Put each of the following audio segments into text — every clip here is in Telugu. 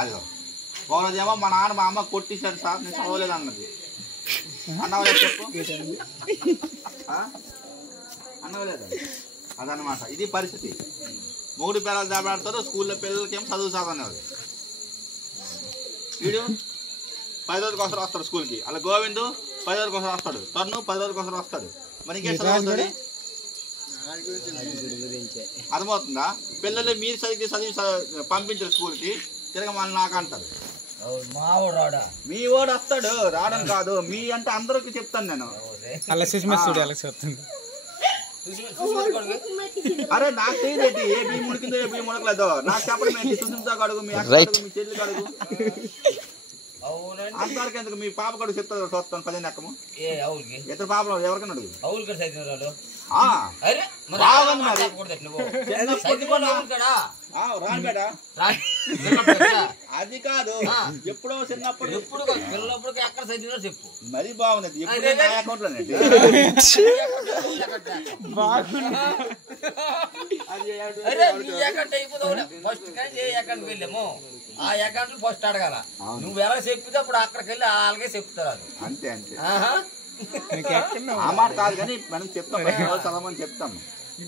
అదిగో ఒకరోజేమో మా నాన్న మా అమ్మ కొట్టేశాడు సార్ నేను చదవలేదు అన్నది. అన్నవలేదు చెప్పు, అన్నవలేదు. అదనమాట ఇది పరిస్థితి. మూడు పిల్లలు దెబ్బలాడతారు, స్కూల్లో పిల్లలకి ఏమో చదువు చదవనేవాడు. వీడు 10 రోజులకి ఒకసారి వస్తాడు స్కూల్కి, అలా గోవిందు 10 రోజులకి ఒకసారి వస్తాడు, తను 10 రోజులకి ఒకసారి వస్తాడు. మరి ఇంకేం చదువుతుంది? అర్థమవుతుందా? పిల్లలు మీరు చదివి పంపించారు స్కూల్కి, తిరగ మళ్ళీ నాకు అంటారు మీ వాడు వస్తాడు. రావడం కాదు, మీ అంటే అందరికి చెప్తాను నేను. అరే నాకు తెలియదు ఏ బీ ముడికిందో ఏ బీ ముడకలేదో నాకు చెప్పడం ఏంటి? సుస్మిత కడుగు, మీ అక్క కడుగు, మీ చెల్లి కడుగు, అంతవరకు ఎందుకు? మీ పాప కడుగు చెప్తారు చూస్తాను 10 ఎక్కము. ఇద్దరు పాపలు ఎవరికైనా అడుగు. అది కాదు, ఎప్పుడో చిన్నప్పుడు ఎక్కడ చదివినా చెప్పు. మరీ బాగున్నది అకౌంట్ లోనే. ఫస్ట్ కానీ ఏ అకౌంట్కి వెళ్ళాము ఆ అకౌంట్ ఫస్ట్ అడగాల. నువ్వు ఎలా చెప్పితే అప్పుడు అక్కడికి వెళ్ళి అలాగే చెప్తారు. అంతే అంతే. ఆ మాట కాదు కానీ మనం చెప్తాం, చదవమని చెప్తాం.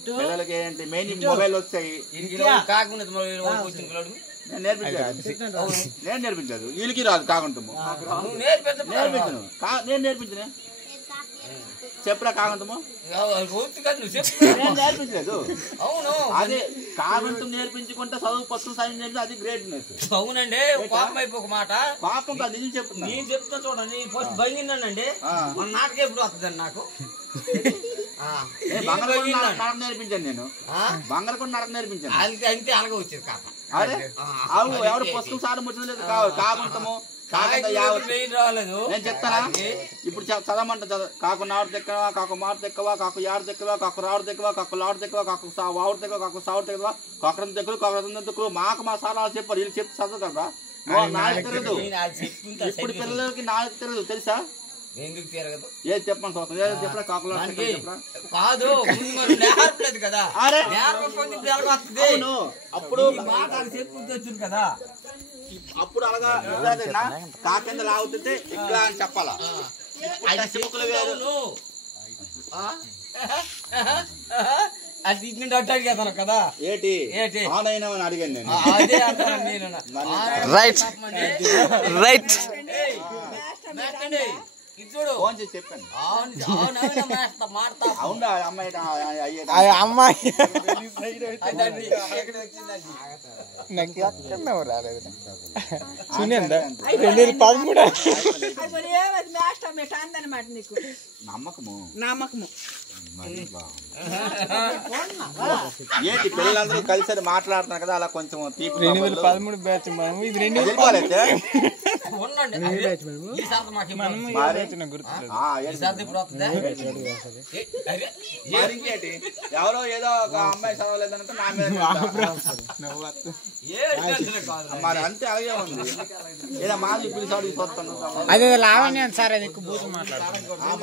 పిల్లలకి ఏంటి మెయిన్ మొబైల్ వచ్చాయి. కాకుండా నేను నేర్పించదు, వీళ్ళకి రాదు కాకుంటాము. నేను నేర్పించను చెప్పరా కాకుంటాము నేర్పించలేదు. అవును, అదే కాకుంటం నేర్పించుకుంటే చదువు పత్తు సాయం చేసి అది గ్రేట్నెస్. అవునండి. పాపం అయిపోక మాట పాపం కాదు, నిజం చెప్తున్నా. నేను చెప్తున్నా చూడండి. ఫస్ట్ భయండి మన నాటకం ఎప్పుడు వస్తుందండి నాకు. నడక నేర్పించాను నేను, బంగారకొండ నడక నేర్పించాను. అంతే అలాగే వచ్చేది కాక. అదే అవు ఎవరు పుస్తకం సారం వచ్చింది కాకుంటాము రాలేదు. నేను చెప్తానా ఇప్పుడు చదవమంట కాకుండా ఆడు తెక్కవా, కాకు మాట తెక్కవా, కాకు యాడు తెక్కవా, కాకు రాడు తెక్కవా, కాకు లాడు తెక్కవా, కాకు వాడు తెక్కవా, కాకు సావుడు తెక్కవా, కాకరం తెక్కలు, కాకరం తెక్కలు. మాకు మా సారాలు చెప్పారు, వీళ్ళు చెప్తే చదువు కదా. నాకు తెలియదు, ఇప్పుడు పిల్లలకి నాకు తెలియదు తెలుసా? ఎందుకు తిరగదు ఏది చెప్పండి చెప్పరా కాకులా కాదు నేర్పలేదు కదా. అప్పుడు చెప్పు కదా. అప్పుడు అలాగా కాకింద లాగుతుంటే ఇక్కడ అని చెప్పాలా? అది ఇట్లా అడిగాను కదా. ఏంటి ఆన్ అయినా అని అడిగాను నేను. అదే అంటాను నేను. రైట్ చూడు చెప్పాను అవునా అమ్మాయి నమ్మకము ఏంటి పిల్లలందరూ కలిసి మాట్లాడుతున్నారు కదా, అలా కొంచెం 2013 బ్యాచ్ మనం. ఇది 2000 ఎవరో ఏదో ఒక అమ్మాయి చదవలేదంటే నా మీద మరి అంతే అలాగే ఉంది. ఏదో మాది పిలిచాడు చూస్తాను. అదే లావణ్య సార్, అది ఎక్కువ బూతు మాట్లాడుతున్నాను.